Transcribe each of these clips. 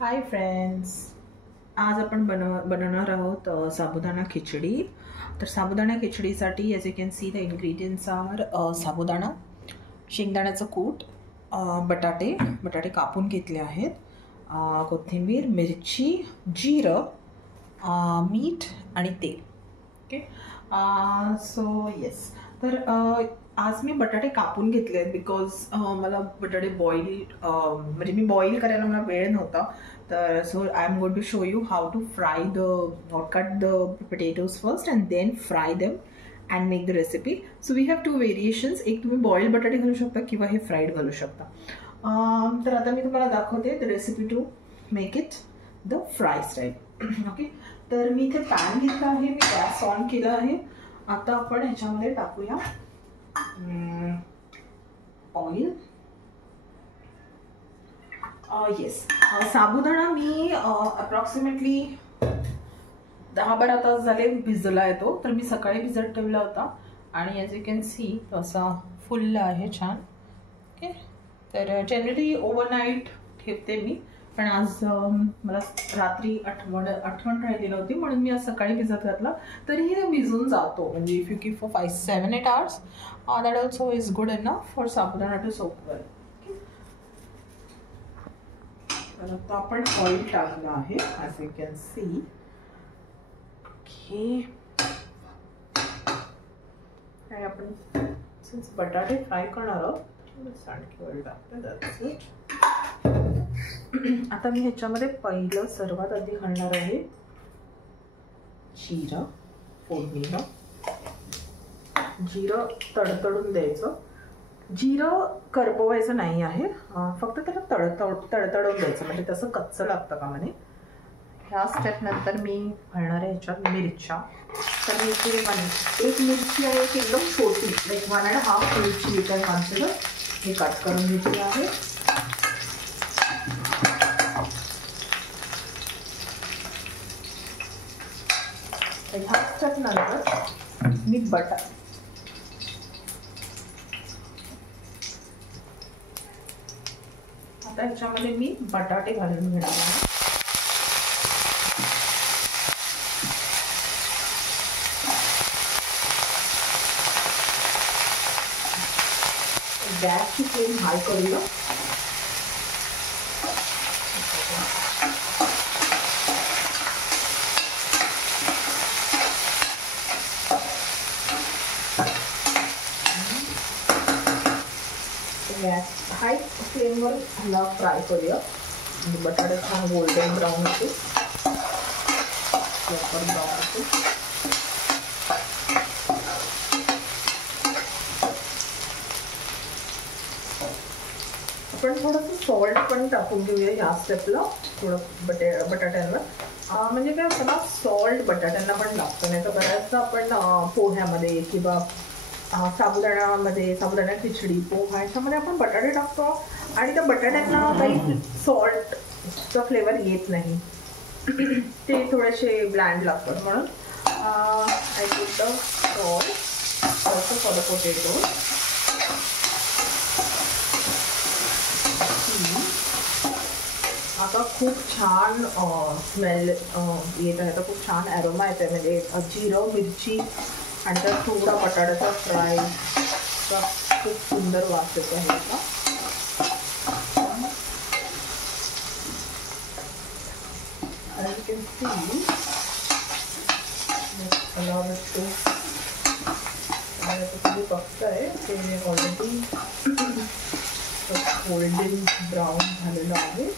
Hi friends, आज आपण बनवणार आहोत साबुदाणा खिचडी। तर साबुदाणा खिचडीसाठी as you can see the ingredients are sabudana, शेंगदाण्याचं कूट, बटाटे कापून घेतले आहेत, कोथिंबीर, मिरची, जिरं, मीठ आणि तेल। Okay, so yes. तर आज मी बटाटे कापून घेतले आहेत बिकॉज मला बटाटे म्हणजे मी बॉईल करायला मला वेळ नव्हता। तर so I am going to show you how to fry cut the potatoes first and then fry them and make the recipe. So we have two variations, एक तुम्ही बॉइल्ड बटाटे घालू शकता किंवा हे फ्राईड घालू शकता। तर आता मी तुम्हाला दाखवते the recipe to make it the fry style. Okay, तर मी इथे पॅन घेतला आहे, मी गॅस ऑन केला आहे। आता आपण ह्याच्यामध्ये टाकूया ऑइल। येस, साबुदाणा मी अप्रॉक्सिमेटली 10-12 तास झाले भिजला आहे तो। तर मी सकाळी भिजत ठेवला होता आणि ॲज यू कॅन सी तो असा फुलला आहे छान। ओके, तर जनरली ओव्हरनाईट ठेवते मी, पण आज मला रात्री आठवण राहिली नव्हती म्हणून मी आज सकाळी भिजत घातला। तरीही ते भिजून जातो, म्हणजे if you keep for 5-7-8 hours that also is good enough for sabudana to soak well. तर आता आपण ऑइल टाकलं आहे as you can see. Okay, काय आपण सिन्स बटाटे फ्राय करणार आहोत आणखी ऑइल टाकते, दॅट्स इट। आता मी ह्याच्यामध्ये पहिलं सर्वात आधी घालणार आहे जिरं फोडणीला। जिरं तडतडून द्यायचं, जिरं करपवायचं नाही आहे, फक्त त्याला तडतडून द्यायचं, म्हणजे तसं कच्चं लागतं का म्हणे। ह्या स्टेप नंतर मी घालणार आहे ह्याच्यात मिरच्या। तर मी इथे एक मिरची आहे, एक एकदम छोटी, लाईक 1.5 मिरची यू कॅन कन्सिडर, हे कट करून घेतली आहे। ह्या स्टेप नंतर मी आता ह्याच्यामध्ये मी बटाटे घालून घेणार आहे। गॅसची फ्लेम हाय करूया। गॅस हाय फ्लेमवर ह्याला फ्राय करूया, म्हणजे बटाटे छान गोल्डन ब्राऊन होते, प्रॉपर ब्राऊन होते। आपण थोडंसं सॉल्ट पण टाकून घेऊया ह्या स्टेपला, थोडं बटाट्यांना, म्हणजे काय असतं ना, सॉल्ट बटाट्यांना पण लागतं, नाही तर बऱ्याचदा आपण पोह्यामध्ये किंवा साबुदाणा खिचडी, पोहा ह्याच्यामध्ये आपण बटाटे टाकतो आणि त्या बटाट्यांना काही सॉल्टचा फ्लेवर येत नाही, ते थोडेसे ब्लँड लागतात, म्हणून I put the salt also for the potato. आता खूप छान स्मेल येत आहे, आता खूप छान ॲरोमा येत आहे, म्हणजे जिरं, मिरची आणि त्यात थोडा बटाट्याचा फ्राय, खूप सुंदर वास येतो आहे आता। आणि यू कॅन सी तुम्ही बघताय ते ऑलरेडी गोल्डन ब्राऊन झालेलं आहे।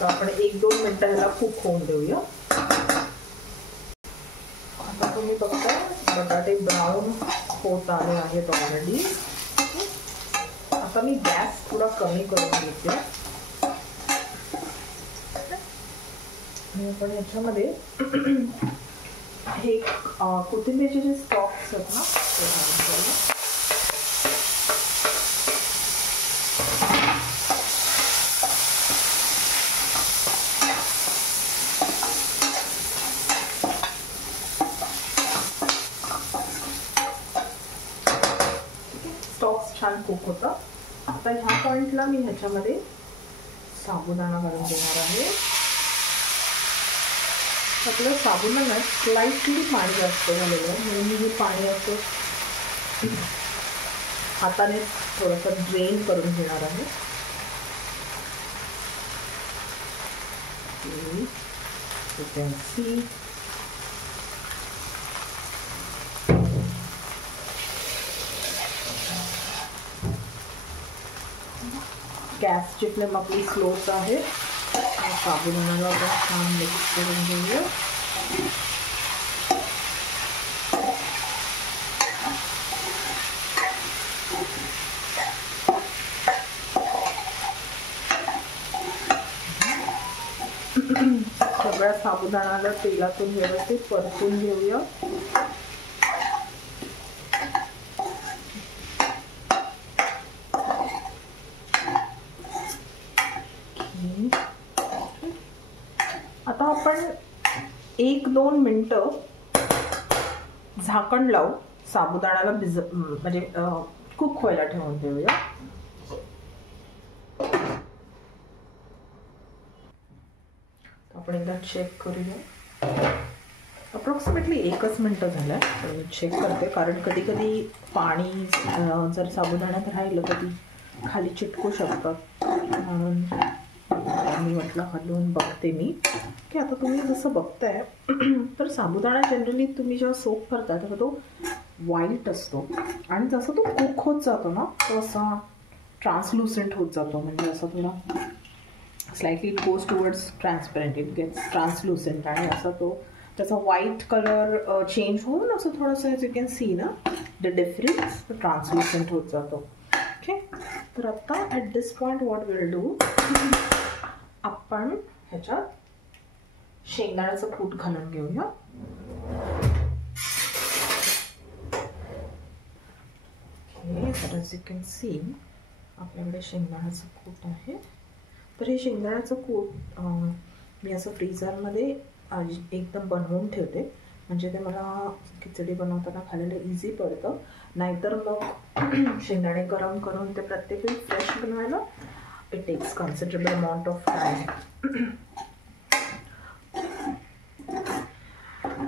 तर आपण 1-2 मिनिटं ह्याला कुक होऊन देऊया। आता तुम्ही बघताय बटाटे ब्राऊन होत आले आहेत ऑलरेडी। आता मी गॅस थोडा कमी करून घेते आणि आपण ह्याच्यामध्ये हे कोथिंबीरचे जे स्टॉक्स आहेत ना ते घालून घेऊया। कुक होतं. आता ह्या पॉईंटला मी ह्याच्यामध्ये साबुदाणा घालून देणार आहे. आपलं साबुदाणा स्लाइटली पाणी जास्त झालेलं आहे म्हणून मी हे पाणी असं हाताने थोडंसं ड्रेन करून घेणार आहे. You can see गॅसची फ्लेम आपली स्लोच आहे. साबुदाण्याला आपण छान मिक्स करून घेऊया. सगळ्या साबुदाण्याला तेलातून व्यवस्थित परतून घेऊया. आता आपण 1-2 मिनिटं झाकण लावू साबुदाण्याला म्हणजे कुक व्हायला ठेवून देऊया. आपण एकदा चेक करूया. अप्रॉक्सिमेटली 1 मिनिट झालं आहे. मी चेक करते कारण कधी कधी पाणी जर साबुदाण्यात राहिलं तर ती खाली चिटकू शकतात म्हणून मी म्हटलं हलवून बघते मी की आता तुम्ही जसं बघताय तर साबुदाणा जनरली तुम्ही जेव्हा सोप करता तेव्हा तो व्हाईट असतो आणि जसं तो कुक होत जातो ना तो असा ट्रान्सलुसेंट होत जातो. म्हणजे असं थोडा slightly it goes towards transparent, it gets translucent आणि असा तो त्याचा व्हाईट कलर चेंज होऊन असं थोडंसं ॲज यू कॅन सी ना द डिफरन्स ट्रान्सलुसेंट होत जातो. ओके, तर आता at this point what will do, आपण ह्याच्यात शेंगदाण्याचं कूट घालून घेऊया. Okay, as you can C आपल्याकडे शेंगदाण्याचं कूट आहे. तर हे शेंगदाण्याचं कूट मी असं फ्रीझरमध्ये एकदम बनवून ठेवते म्हणजे ते मला खिचडी बनवताना खायला इझी पडतं. नाहीतर मग शेंगदाणे गरम करून ते प्रत्येक वेळी फ्रेश बनवायला it takes considerable amount of time.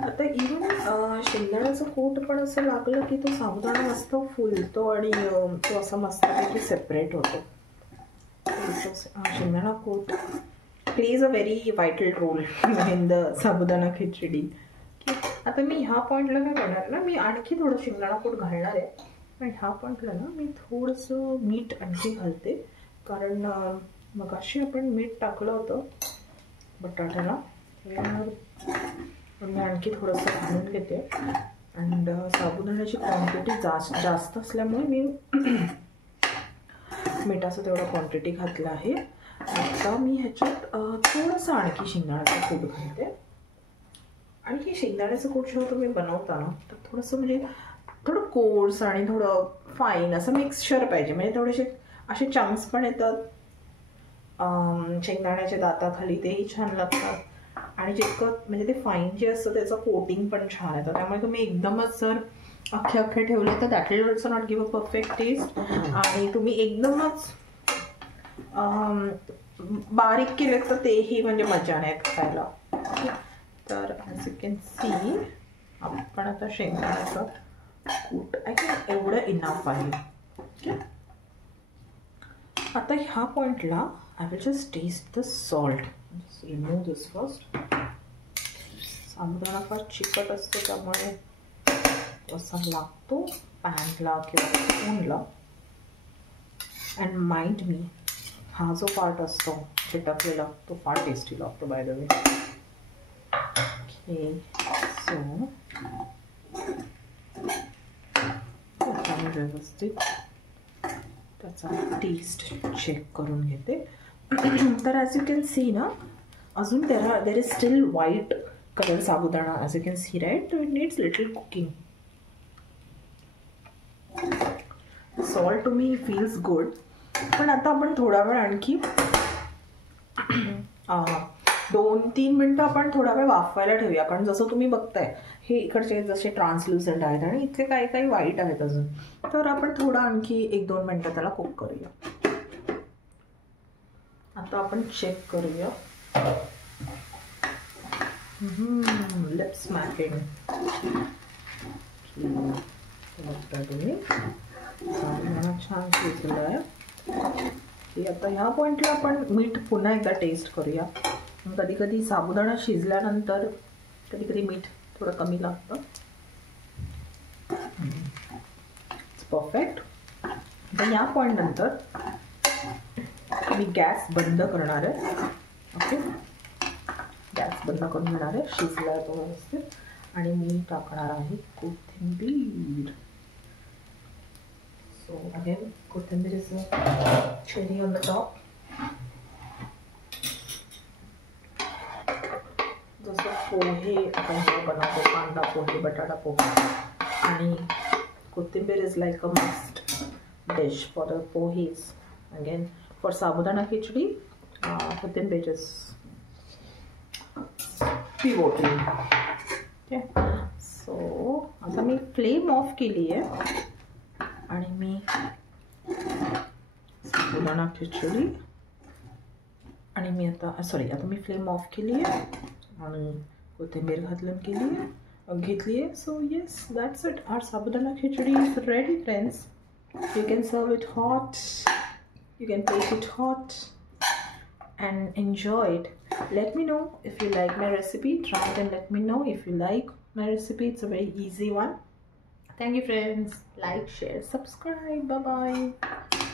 आता इव्हन शेंगदाण्याचं कूट पण असं लागलं की तो साबुदाणा मस्त फुलतो आणि तो असा मस्तपैकी सेपरेट होतो. शेंगदाणा कूट plays a very vital role in the साबुदाणा खिचडी. आता मी ह्या पॉईंटला काय करणार ना, मी आणखी थोडं शेंगदाणा कूट घालणार आहे पण ह्या पॉईंटला ना मी थोडंसं मीठ आणखी घालते कारण मगाशी आपण मीठ टाकलं होतं बटाट्याला. मी आणखी थोडंसं घालून घेते अँड साबुदाण्याची क्वांटिटी जास्त असल्यामुळे मी मिठाचं तेवढं क्वांटिटी घातलं आहे. आता मी ह्याच्यात थोडंसं आणखी शेंगदाण्याचं कूट घालते आणि हे शेंगदाण्याचं कूट जेव्हा तुम्ही बनवता ना तर थोडंसं म्हणजे थोडं कोर्स आणि थोडं फाईन असं मिक्सचर पाहिजे. म्हणजे थोडेसे असे चंक्स पण येतात शेंगदाण्याच्या दाताखाली, तेही छान लागतात आणि जितकं म्हणजे ते फाईन जे असतं त्याचं कोटिंग पण छान येतं. त्यामुळे तुम्ही एकदमच जर अख्खे ठेवले तर that will also not give a perfect taste आणि तुम्ही एकदमच बारीक केले तर तेही म्हणजे मजा नाही खायला. तर ॲज यू कॅन सी आपण आता शेंगदाण्याचं कूट आय थिंक एवढं इनफ आहे. ओके, आता ह्या पॉईंटला I will just taste the salt. Remove this first. Sabudana फार चिकट असतो त्यामुळे असा लागतो पॅनला किंवा स्पूनला. अँड माइंड मी हा जो पार्ट असतो चिटकलेला तो फार टेस्टी लागतो by the way. Okay, so व्यवस्थित त्याचा टेस्ट चेक करून घेते. तर ॲज यू कॅन सी ना अजून there is still white colour sabudana as you can see right. It needs little cooking. Salt to me feels good पण आता आपण थोडा वेळ आणखी 2-3 मिनटं आपण थोडा वेळ वाफवायला ठेवूया, कारण जसं तुम्ही बघताय हे इकडचे जसे ट्रान्सल्युसेंट आहेत आणि इथे काही काही व्हाईट आहेत अजून, तर आपण थोडं आणखी 1-2 मिनटं त्याला कुक करूया. आता आपण चेक करूया. लिप्स स्मॅकिंग. तुम्ही छान शिजलं आहे. आता ह्या पॉईंटला आपण मीठ पुन्हा एकदा टेस्ट करूया. कधी कधी साबुदाणा शिजल्यानंतर कधी कधी मीठ थोडं कमी लागतं. परफेक्ट. तर या पॉईंट नंतर मी गॅस बंद करणार आहे. ओके, गॅस बंद करून घेणार आहे. शिजला आहे तो व्यवस्थित. आणि मी टाकणार आहे कोथिंबीर. सो अगेन कोथिंबीर is cherry on the top. जसं पोहे आपण बनवतो, कांदा पोहे, बटाटा पोहे, आणि कोथिंबीर is like a must dish for the pohas. Again for sabudana khichdi कोथिंबीर इज पिवोटल. ओके, सो आता मी फ्लेम ऑफ केली आहे आणि मी साबुदाणा खिचडी आणि मी आता मी फ्लेम ऑफ केली आहे आणि कोथिंबीर घेतली आहे. So yes, that's it. Our sabudana khichdi is ready friends. You can serve it hot, you can take it hot and enjoy it. Let me know if you like my recipe. Try it and let me know if you like my recipe. It's a very easy one. Thank you friends. Like, share, subscribe. Bye bye.